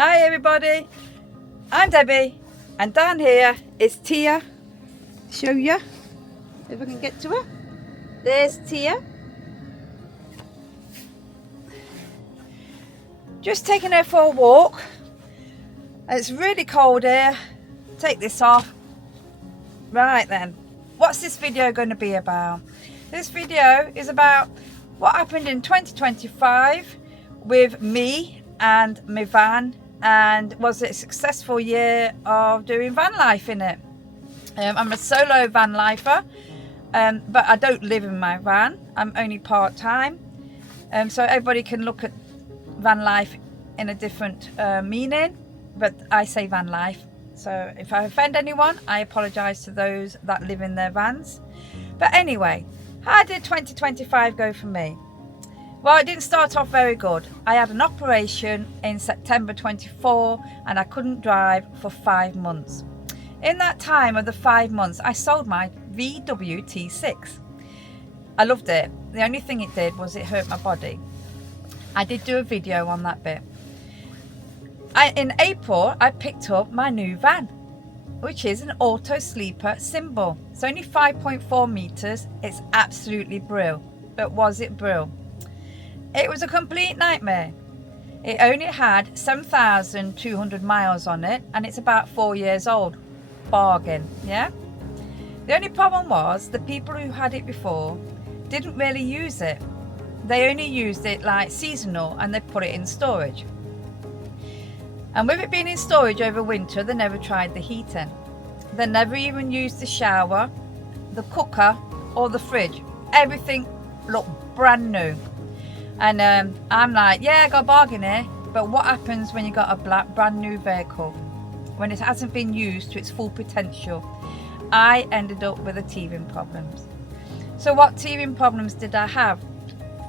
Hi everybody, I'm Debbie and down here is Tia. Show you if I can get to her. There's Tia. Just taking her for a walk. It's really cold here. Take this off. Right then, what's this video going to be about? This video is about what happened in 2025 with me and my van, and was it a successful year of doing van life in it. I'm a solo van lifer, but I don't live in my van. I'm only part-time, so everybody can look at van life in a different meaning, but I say van life. So if I offend anyone, I apologise to those that live in their vans. But anyway, how did 2025 go for me? Well, it didn't start off very good. I had an operation in September 24 and I couldn't drive for 5 months. In that time of the 5 months, I sold my VW T6. I loved it. The only thing it did was it hurt my body. I did do a video on that bit. In April, I picked up my new van, which is an auto sleeper symbol. It's only 5.4 meters. It's absolutely brill. But was it brill? It was a complete nightmare. It only had 7,200 miles on it, and it's about 4 years old. Bargain, yeah? The only problem was the people who had it before didn't really use it. They only used it like seasonal, and they put it in storage. And with it being in storage over winter, they never tried the heating. They never even used the shower, the cooker, or the fridge. Everything looked brand new. And I'm like, yeah, I got a bargain here. But what happens when you got a brand new vehicle? When it hasn't been used to its full potential? I ended up with the teething problems. So what teething problems did I have?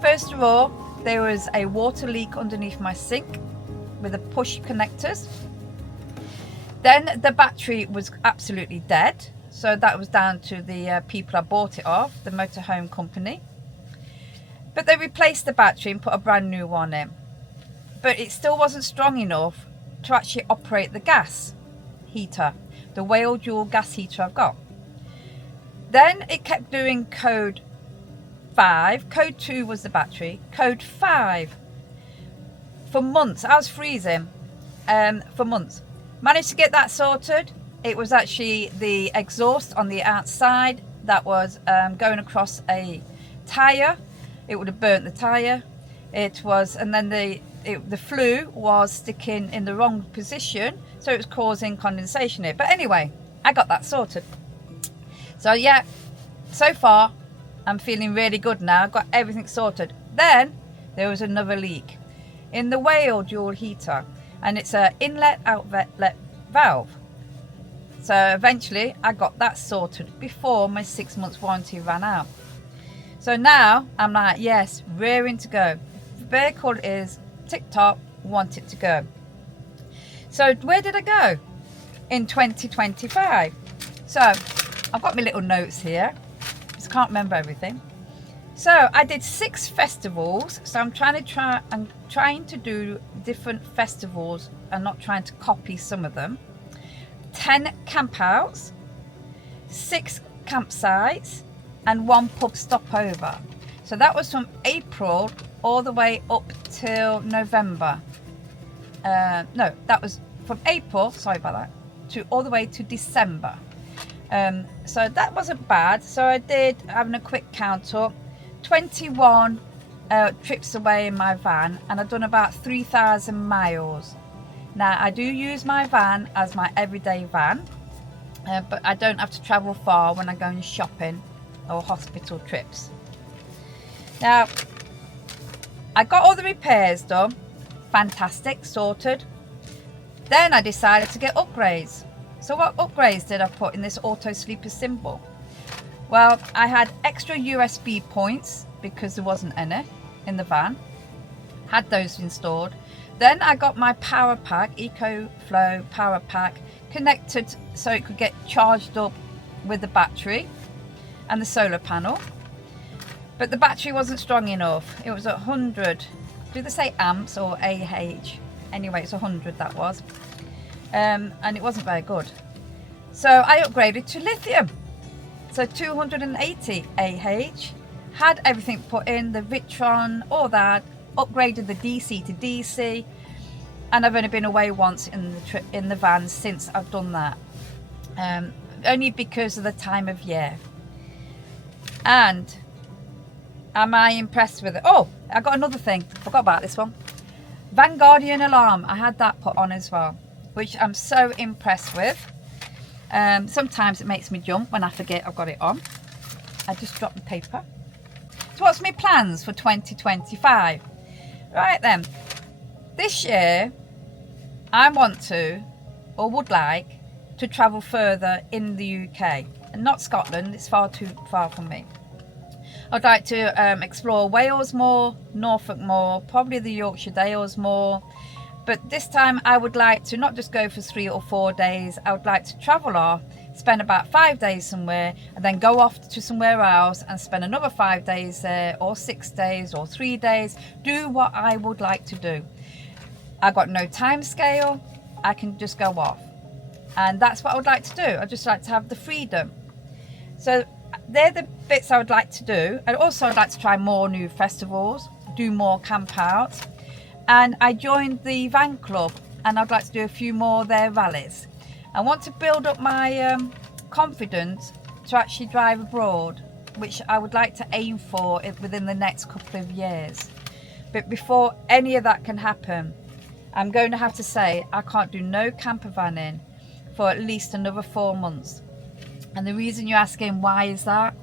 First of all, there was a water leak underneath my sink with the push connectors. Then the battery was absolutely dead. So that was down to the people I bought it off, the motorhome company. But they replaced the battery and put a brand new one in. But it still wasn't strong enough to actually operate the gas heater, the Whale dual gas heater I've got. Then it kept doing code 5. Code 2 was the battery. Code 5. For months. I was freezing for months. Managed to get that sorted. It was actually the exhaust on the outside that was going across a tyre. It would have burnt the tyre. It was, and then the flue was sticking in the wrong position, so it was causing condensation here. But anyway, I got that sorted. So yeah, so far I'm feeling really good now. I've got everything sorted. Then there was another leak in the Whale dual heater, and it's an inlet outlet valve. So eventually I got that sorted before my 6 months warranty ran out. So now I'm like, yes, rearing to go. The vehicle is tip-top, want it to go. So where did I go in 2025? So I've got my little notes here. Just can't remember everything. So I did 6 festivals. So I'm trying to do different festivals and not trying to copy some of them. 10 campouts, 6 campsites, and 1 pub stopover. So that was from April all the way up till November. No, that was from April, sorry about that, to all the way to December. So that wasn't bad. So I did, having a quick count up, 21 trips away in my van, and I've done about 3,000 miles. Now I do use my van as my everyday van, but I don't have to travel far when I'm going shopping or hospital trips. Now I got all the repairs done, fantastic, sorted. Then I decided to get upgrades. So what upgrades did I put in this auto sleeper symbol? Well, I had extra USB points because there wasn't any in the van. Had those installed. Then I got my power pack, EcoFlow power pack, connected so it could get charged up with the battery and the solar panel. But the battery wasn't strong enough. It was 100, do they say amps or AH? Anyway, it's 100 that was. And it wasn't very good. So I upgraded to lithium. So 280 AH. Had everything put in, the Vitron, all that. Upgraded the DC to DC. And I've only been away once in the van since I've done that. Only because of the time of year. And am I impressed with it? Oh, I got another thing. Forgot about this one. Vanguardian alarm. I had that put on as well, which I'm so impressed with. Sometimes it makes me jump when I forget I've got it on. I just dropped the paper. So what's my plans for 2025? Right then. This year, I want to, or would like, to travel further in the UK. And not Scotland, it's far too far from me. I'd like to explore Wales more, Norfolk more, probably the Yorkshire Dales more. But this time I would like to not just go for 3 or 4 days. I would like to travel off, spend about 5 days somewhere, and then go off to somewhere else and spend another 5 days there, or 6 days, or 3 days. Do what I would like to do. I've got no time scale. I can just go off. And that's what I would like to do. I'd just like to have the freedom. So they're the bits I would like to do. And also I'd like to try more new festivals, do more campouts. And I joined the van club, and I'd like to do a few more of their rallies. I want to build up my confidence to actually drive abroad, which I would like to aim for within the next couple of years. But before any of that can happen, I'm going to have to say I can't do no campervanning for at least another 4 months. And the reason you're asking why is that,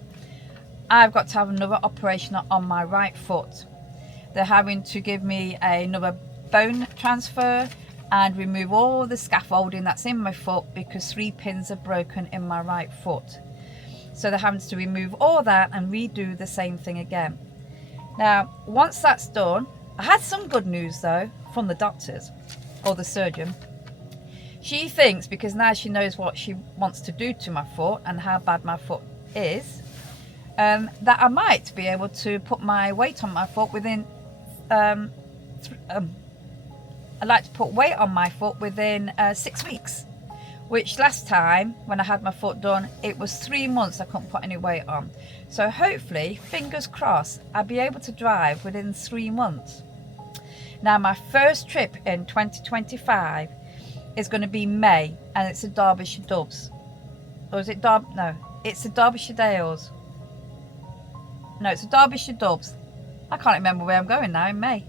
I've got to have another operation on my right foot. They're having to give me another bone transfer and remove all the scaffolding that's in my foot because 3 pins are broken in my right foot. So they're having to remove all that and redo the same thing again. Now, once that's done, I had some good news though from the doctors or the surgeon. She thinks, because now she knows what she wants to do to my foot and how bad my foot is, that I might be able to put my weight on my foot within I like to put weight on my foot within 6 weeks, which last time when I had my foot done, it was 3 months I couldn't put any weight on. So hopefully, fingers crossed, I'll be able to drive within 3 months. Now my first trip in 2025 is going to be May, and it's the Derbyshire Dubs. Or is it no, it's the Derbyshire Dales. No, it's the Derbyshire Dubs. I can't remember where I'm going now in May.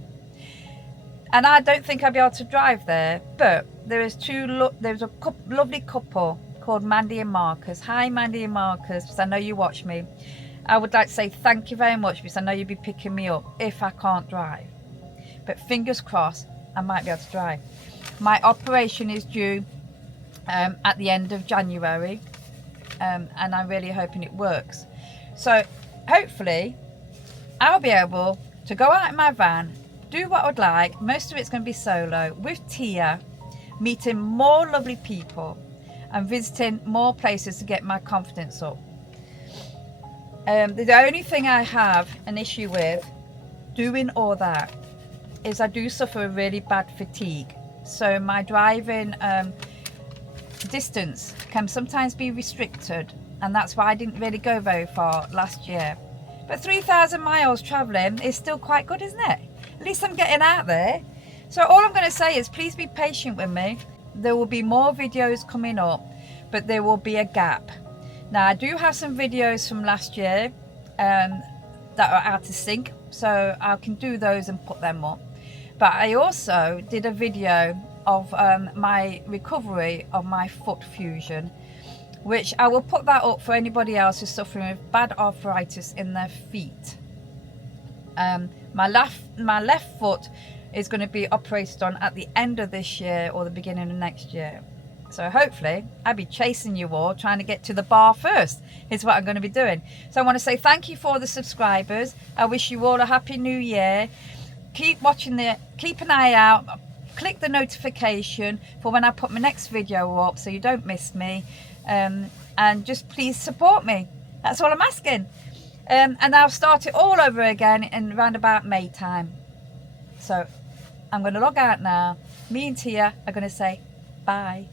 And I don't think I'll be able to drive there, but there's a lovely couple called Mandy and Marcus. Hi Mandy and Marcus, because I know you watch me. I would like to say thank you very much, because I know you'll be picking me up if I can't drive. But fingers crossed, I might be able to drive. My operation is due at the end of January, and I'm really hoping it works. So hopefully I'll be able to go out in my van, do what I'd like. Most of it's going to be solo with Tia, meeting more lovely people and visiting more places to get my confidence up. The only thing I have an issue with doing all that is I do suffer a really bad fatigue. So my driving distance can sometimes be restricted, and that's why I didn't really go very far last year. But 3,000 miles travelling is still quite good, isn't it? At least I'm getting out there. So all I'm going to say is please be patient with me. There will be more videos coming up, but there will be a gap. Now I do have some videos from last year that are out of sync, so I can do those and put them up. But I also did a video of my recovery of my foot fusion, which I will put that up for anybody else who's suffering with bad arthritis in their feet. My left foot is going to be operated on at the end of this year or the beginning of next year. So hopefully I'll be chasing you all, trying to get to the bar first is what I'm going to be doing. So I want to say thank you for the subscribers. I wish you all a happy new year. Keep watching keep an eye out, click the notification for when I put my next video up so you don't miss me, and just please support me. That's all I'm asking. And I'll start it all over again in around about May time. So I'm going to log out now. me and Tia are going to say bye.